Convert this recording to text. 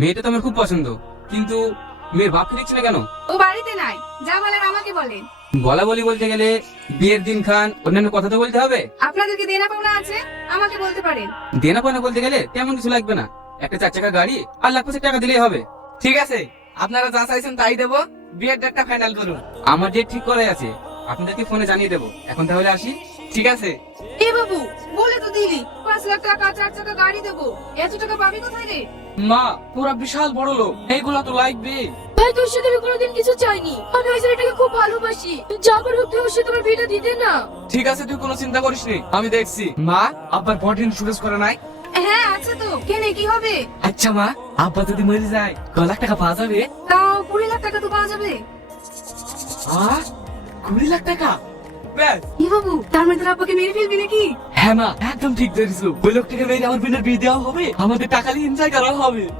মেয়েটা তো আমার খুব পছন্দ, কিন্তু মেয়ের বাপকে দেখছি না কেন? ও বাড়িতে নাই, যা বলেন আমাকে বলেন। বলা বলি বলতে গেলে বিয়ের দিন খান অন্যান্য কথা তো বলতে হবে। আপনাদেরকে দেনা পাওনা আছে, আমাকে বলতে পারেন। দেনা পাওনা বলতে গেলে তেমন কিছু লাগবে না, একটা 4 চাকা গাড়ি আর লাখ 50 টাকা দিলেই হবে। ঠিক আছে, আপনারা যা চাইছেন তাই দেবো। বিয়ের ডেটটা ফাইনাল করুন। আমার ডেট ঠিক করাই আছে, আপনাদেরকে ফোনে জানিয়ে দেবো। এখন তাহলে আসি। ঠিক আছে। এ বাবু, বলে তো দিলি 5 লাখ টাকা 4 চাকা গাড়ি দেবো, এত টাকা পাবি কোথায় রে? মা, তোরা বিশাল বড় লোক, এইগুলা তো লাগবে। ভাই তোর সাথে আমি কোনোদিন কিছু চাইনি, আমি ওই ছেলেটাকে খুব ভালোবাসি। যাবার হোক তুই ওর সাথে আমার বিয়েটা দিতে না। ঠিক আছে, তুই কোনো চিন্তা করিস নি, আমি দেখছি। মা, আব্বার বডি ইন্স্যুরেন্স করে নাই? হ্যাঁ আছে তো, কেনে কি হবে? আচ্ছা মা, আব্বা যদি মরে যায় কয় লাখ টাকা পাওয়া যাবে? তাও 20 লাখ টাকা তো পাওয়া যাবে। 20 লাখ টাকা? ব্যাস। এ বাবু, তার মধ্যে আব্বাকে মেরে ফেলবি নাকি? হ্যাঁ মা, একদম ঠিক ধরেছো। ওই লোকটাকে মেরে আমার বোনের বিয়ে দেওয়া হবে, আমাদের টাকা নিয়ে এনজয় করা হবে।